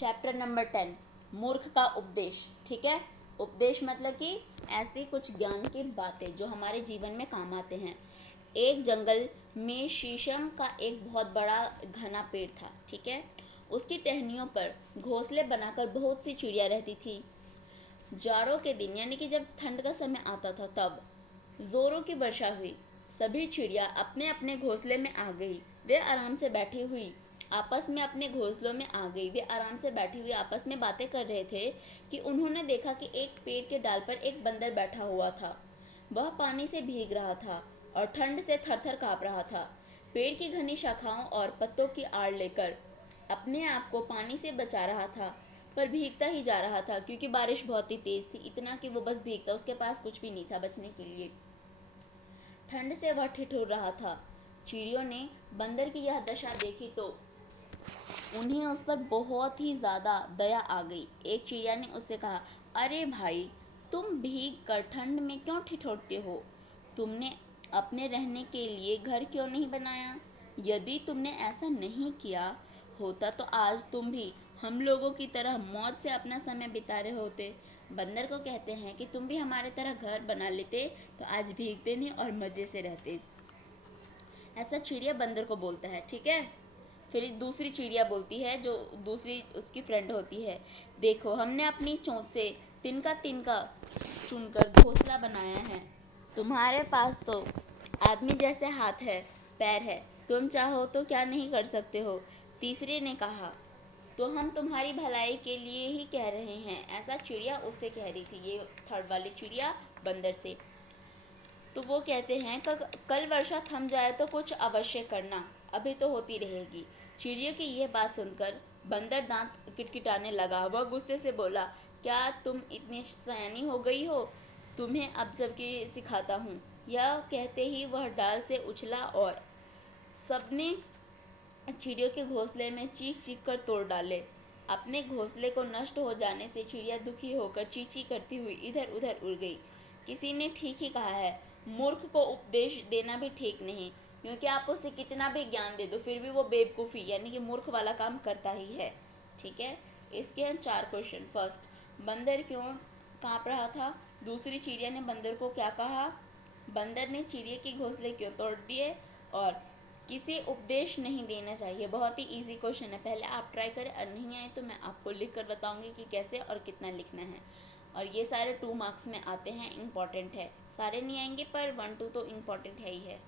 Chapter number 10 मूर्ख का उपदेश। ठीक है, उपदेश मतलब कि ऐसी कुछ ज्ञान की बातें जो हमारे जीवन में काम आते हैं। एक जंगल में शीशम का एक बहुत बड़ा घना पेड़ था। ठीक है, उसकी टहनियों पर घोंसले बनाकर बहुत सी चिड़िया रहती थी। जाड़ों के दिन यानी कि जब ठंड का समय आता था तब जोरों की वर्षा हुई। सभी चिड़िया अपने अपने घोंसले में आ गई। वे आराम से बैठी हुई आपस में अपने घोंसलों में आ गई। वे आराम से बैठी हुई आपस में बातें कर रहे थे कि उन्होंने देखा कि एक पेड़ के डाल पर एक बंदर बैठा हुआ था। वह पानी से भीग रहा था और ठंड से थरथर काँप रहा था। पेड़ की घनी शाखाओं और पत्तों की आड़ लेकर अपने आप को पानी से बचा रहा था, पर भीगता ही जा रहा था क्योंकि बारिश बहुत ही तेज थी। इतना कि वो बस भीगता, उसके पास कुछ भी नहीं था बचने के लिए। ठंड से वह ठिठुर रहा था। चिड़ियों ने बंदर की यह दशा देखी तो उन्हें उस पर बहुत ही ज़्यादा दया आ गई। एक चिड़िया ने उससे कहा, अरे भाई, तुम भीग कर ठंड में क्यों ठिठुरते हो? तुमने अपने रहने के लिए घर क्यों नहीं बनाया? यदि तुमने ऐसा नहीं किया होता तो आज तुम भी हम लोगों की तरह मौज से अपना समय बिता रहे होते। बंदर को कहते हैं कि तुम भी हमारे तरह घर बना लेते तो आज भीगते नहीं और मज़े से रहते। ऐसा चिड़िया बंदर को बोलता है। ठीक है, फिर दूसरी चिड़िया बोलती है, जो दूसरी उसकी फ्रेंड होती है, देखो हमने अपनी चोंच से तिनका तिनका चुनकर घोंसला बनाया है। तुम्हारे पास तो आदमी जैसे हाथ है, पैर है, तुम चाहो तो क्या नहीं कर सकते हो? तीसरे ने कहा, तो हम तुम्हारी भलाई के लिए ही कह रहे हैं। ऐसा चिड़िया उससे कह रही थी, ये थर्ड वाली चिड़िया बंदर से। तो वो कहते हैं, कल वर्षा थम जाए तो कुछ अवश्य करना, अभी तो होती रहेगी। चिड़ियों की यह बात सुनकर बंदर दांत किटकिटाने लगा। वह गुस्से से बोला, क्या तुम इतनी सयानी हो गई हो? तुम्हें अब सबकी सिखाता हूँ। यह कहते ही वह डाल से उछला और सबने चिड़ियों के घोंसले में चीख चीख कर तोड़ डाले। अपने घोंसले को नष्ट हो जाने से चिड़िया दुखी होकर चींची करती हुई इधर उधर उड़ गई। किसी ने ठीक ही कहा है, मूर्ख को उपदेश देना भी ठीक नहीं, क्योंकि आप उसे कितना भी ज्ञान दे दो फिर भी वो बेवकूफ़ी यानी कि मूर्ख वाला काम करता ही है। ठीक है, इसके हैं 4 क्वेश्चन। फर्स्ट, बंदर क्यों काँप रहा था? दूसरी, चिड़िया ने बंदर को क्या कहा? बंदर ने चिड़िया के घोंसले क्यों तोड़ दिए? और किसे उपदेश नहीं देना चाहिए? बहुत ही इजी क्वेश्चन है, पहले आप ट्राई करें और नहीं आए तो मैं आपको लिख कर बताऊंगी कि कैसे और कितना लिखना है। और ये सारे 2 मार्क्स में आते हैं, इम्पॉर्टेंट है। सारे नहीं आएंगे पर 1 2 तो इम्पॉर्टेंट है ही है।